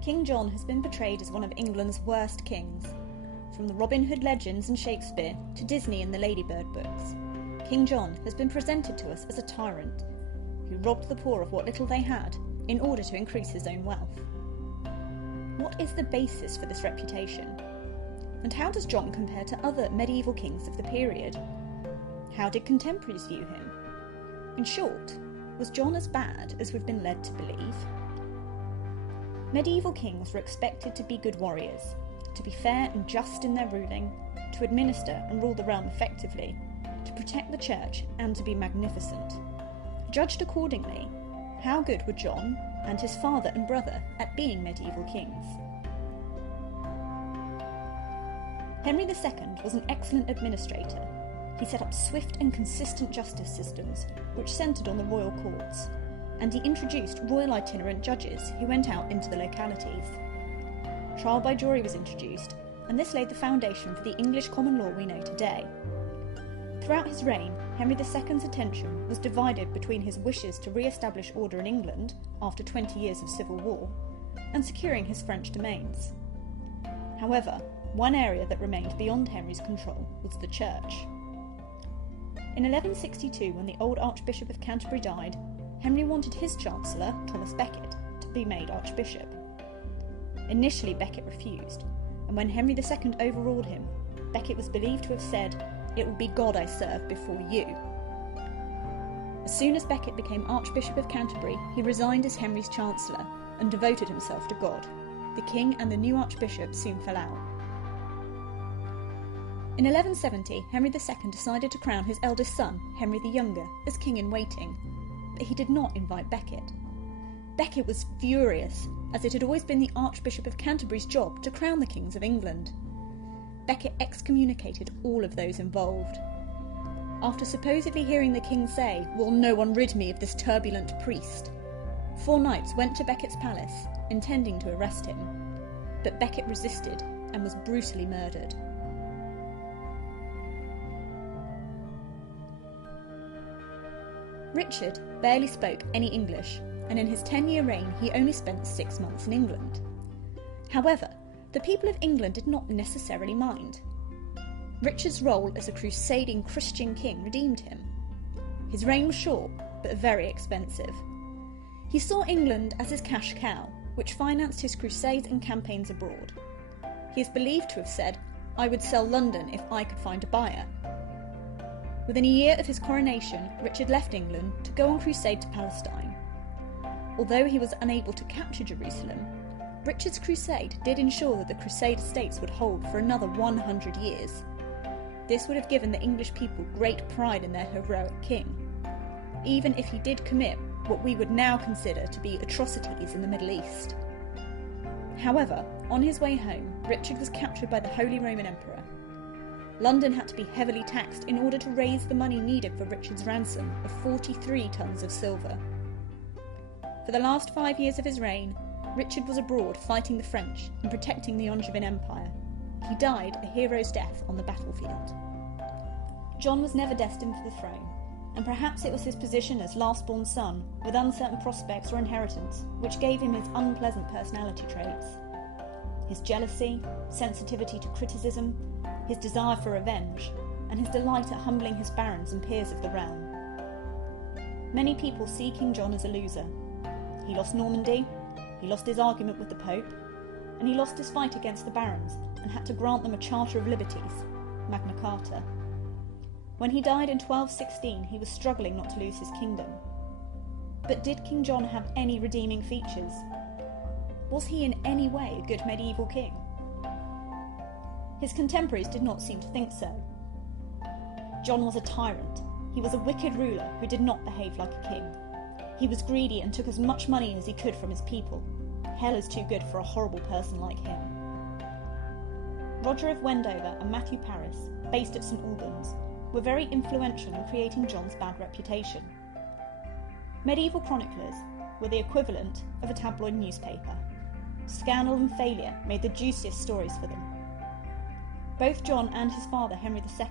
King John has been portrayed as one of England's worst kings. From the Robin Hood legends and Shakespeare to Disney and the Ladybird books, King John has been presented to us as a tyrant who robbed the poor of what little they had in order to increase his own wealth. What is the basis for this reputation? And how does John compare to other medieval kings of the period? How did contemporaries view him? In short, was John as bad as we've been led to believe? Medieval kings were expected to be good warriors, to be fair and just in their ruling, to administer and rule the realm effectively, to protect the church and to be magnificent. Judged accordingly, how good were John and his father and brother at being medieval kings? Henry II was an excellent administrator. He set up swift and consistent justice systems, which centred on the royal courts, and he introduced royal itinerant judges who went out into the localities. Trial by jury was introduced, and this laid the foundation for the English common law we know today. Throughout his reign, Henry II's attention was divided between his wishes to re-establish order in England after 20 years of civil war, and securing his French domains. However, one area that remained beyond Henry's control was the church. In 1162, when the old Archbishop of Canterbury died, Henry wanted his Chancellor, Thomas Becket, to be made Archbishop. Initially, Becket refused, and when Henry II overruled him, Becket was believed to have said, "It will be God I serve before you." As soon as Becket became Archbishop of Canterbury, he resigned as Henry's Chancellor and devoted himself to God. The king and the new Archbishop soon fell out. In 1170, Henry II decided to crown his eldest son, Henry the Younger, as king-in-waiting, but he did not invite Becket. Becket was furious, as it had always been the Archbishop of Canterbury's job to crown the kings of England. Becket excommunicated all of those involved. After supposedly hearing the king say, "Will no one rid me of this turbulent priest?" 4 knights went to Becket's palace, intending to arrest him, but Becket resisted and was brutally murdered. Richard barely spoke any English, and in his 10-year reign he only spent 6 months in England. However, the people of England did not necessarily mind. Richard's role as a crusading Christian king redeemed him. His reign was short, but very expensive. He saw England as his cash cow, which financed his crusades and campaigns abroad. He is believed to have said, "I would sell London if I could find a buyer." Within a year of his coronation, Richard left England to go on crusade to Palestine. Although he was unable to capture Jerusalem, Richard's crusade did ensure that the Crusade estates would hold for another 100 years. This would have given the English people great pride in their heroic king, even if he did commit what we would now consider to be atrocities in the Middle East. However, on his way home, Richard was captured by the Holy Roman Emperor. London had to be heavily taxed in order to raise the money needed for Richard's ransom of 43 tons of silver. For the last 5 years of his reign, Richard was abroad fighting the French and protecting the Angevin Empire. He died a hero's death on the battlefield. John was never destined for the throne, and perhaps it was his position as last-born son, with uncertain prospects or inheritance, which gave him his unpleasant personality traits. His jealousy, sensitivity to criticism, his desire for revenge, and his delight at humbling his barons and peers of the realm. Many people see King John as a loser. He lost Normandy, he lost his argument with the Pope, and he lost his fight against the barons and had to grant them a Charter of Liberties, Magna Carta. When he died in 1216, he was struggling not to lose his kingdom. But did King John have any redeeming features? Was he in any way a good medieval king? His contemporaries did not seem to think so. John was a tyrant. He was a wicked ruler who did not behave like a king. He was greedy and took as much money as he could from his people. Hell is too good for a horrible person like him. Roger of Wendover and Matthew Paris, based at St Albans, were very influential in creating John's bad reputation. Medieval chroniclers were the equivalent of a tabloid newspaper. Scandal and failure made the juiciest stories for them. Both John and his father, Henry II,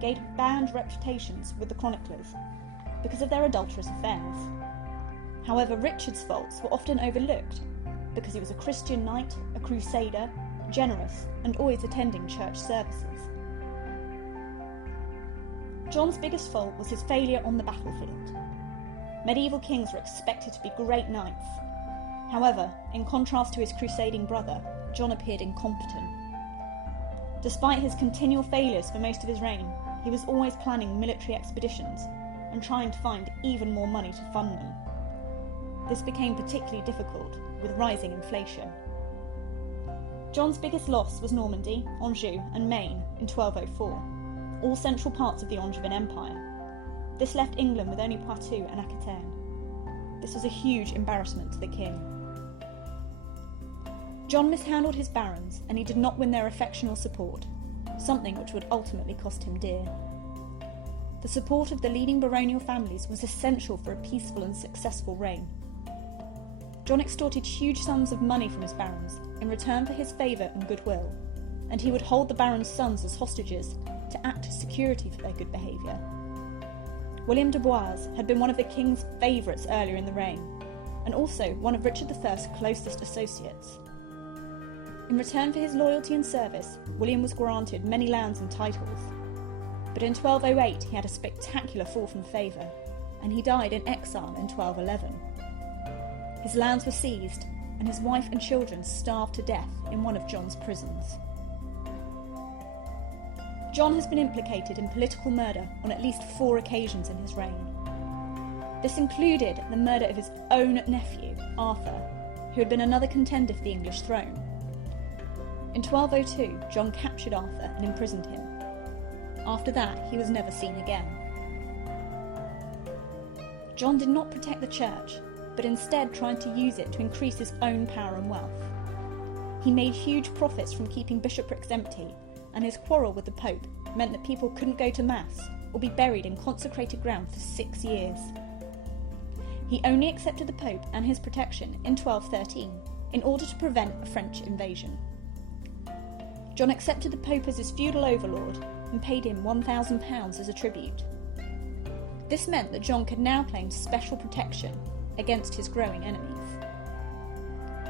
gained bad reputations with the chroniclers because of their adulterous affairs. However, Richard's faults were often overlooked. because he was a Christian knight, a crusader, generous, and always attending church services. John's biggest fault was his failure on the battlefield. Medieval kings were expected to be great knights. However, in contrast to his crusading brother, John appeared incompetent. Despite his continual failures for most of his reign, he was always planning military expeditions and trying to find even more money to fund them. This became particularly difficult with rising inflation. John's biggest loss was Normandy, Anjou, and Maine in 1204, all central parts of the Angevin Empire. This left England with only Poitou and Aquitaine. This was a huge embarrassment to the king. John mishandled his barons, and he did not win their affection or support, something which would ultimately cost him dear. The support of the leading baronial families was essential for a peaceful and successful reign. John extorted huge sums of money from his barons in return for his favour and goodwill, and he would hold the barons' sons as hostages to act as security for their good behaviour. William de Boise had been one of the king's favourites earlier in the reign, and also one of Richard I's closest associates. In return for his loyalty and service, William was granted many lands and titles. But in 1208 he had a spectacular fall from favour, and he died in exile in 1211. His lands were seized, and his wife and children starved to death in one of John's prisons. John has been implicated in political murder on at least 4 occasions in his reign. This included the murder of his own nephew, Arthur, who had been another contender for the English throne. In 1202, John captured Arthur and imprisoned him. After that, he was never seen again. John did not protect the church, but instead tried to use it to increase his own power and wealth. He made huge profits from keeping bishoprics empty, and his quarrel with the Pope meant that people couldn't go to Mass or be buried in consecrated ground for 6 years. He only accepted the Pope and his protection in 1213 in order to prevent a French invasion. John accepted the Pope as his feudal overlord and paid him £1,000 as a tribute. This meant that John could now claim special protection against his growing enemies.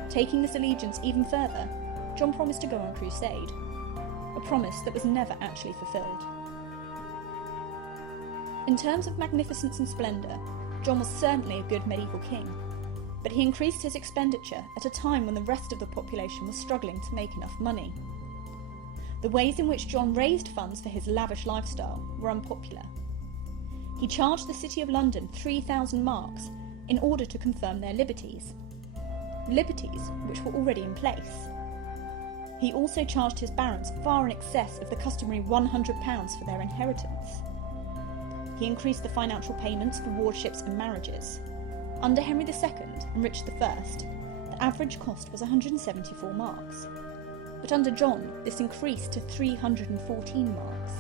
Taking this allegiance even further, John promised to go on crusade, a promise that was never actually fulfilled. In terms of magnificence and splendour, John was certainly a good medieval king, but he increased his expenditure at a time when the rest of the population was struggling to make enough money. The ways in which John raised funds for his lavish lifestyle were unpopular. He charged the City of London 3,000 marks in order to confirm their liberties which were already in place. He also charged his barons far in excess of the customary £100 for their inheritance. He increased the financial payments for wardships and marriages. Under Henry II and Richard I, the average cost was 174 marks. But under John, this increased to 314 marks.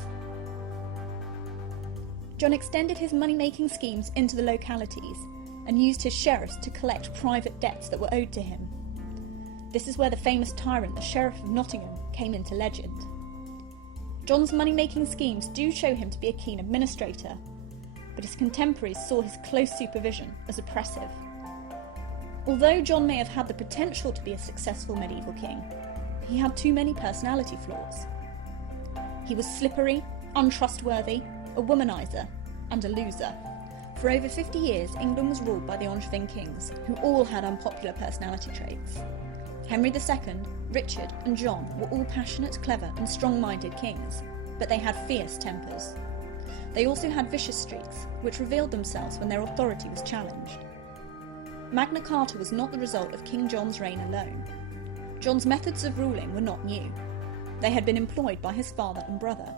John extended his money-making schemes into the localities and used his sheriffs to collect private debts that were owed to him. This is where the famous tyrant, the Sheriff of Nottingham, came into legend. John's money-making schemes do show him to be a keen administrator, but his contemporaries saw his close supervision as oppressive. Although John may have had the potential to be a successful medieval king, he had too many personality flaws. He was slippery, untrustworthy, a womanizer, and a loser. For over 50 years, England was ruled by the Angevin kings, who all had unpopular personality traits. Henry II, Richard, and John were all passionate, clever, and strong-minded kings, but they had fierce tempers. They also had vicious streaks, which revealed themselves when their authority was challenged. Magna Carta was not the result of King John's reign alone. John's methods of ruling were not new. They had been employed by his father and brother.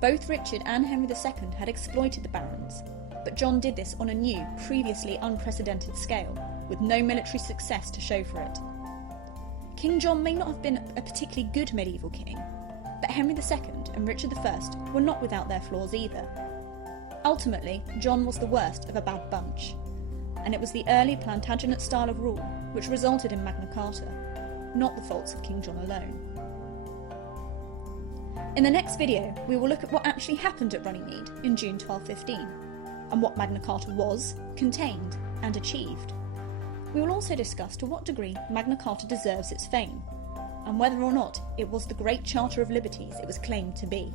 Both Richard and Henry II had exploited the barons, but John did this on a new, previously unprecedented scale, with no military success to show for it. King John may not have been a particularly good medieval king, but Henry II and Richard I were not without their flaws either. Ultimately, John was the worst of a bad bunch, and it was the early Plantagenet style of rule which resulted in Magna Carta, not the faults of King John alone. In the next video, we will look at what actually happened at Runnymede in June 1215, and what Magna Carta was, contained, and achieved. We will also discuss to what degree Magna Carta deserves its fame, and whether or not it was the Great Charter of Liberties it was claimed to be.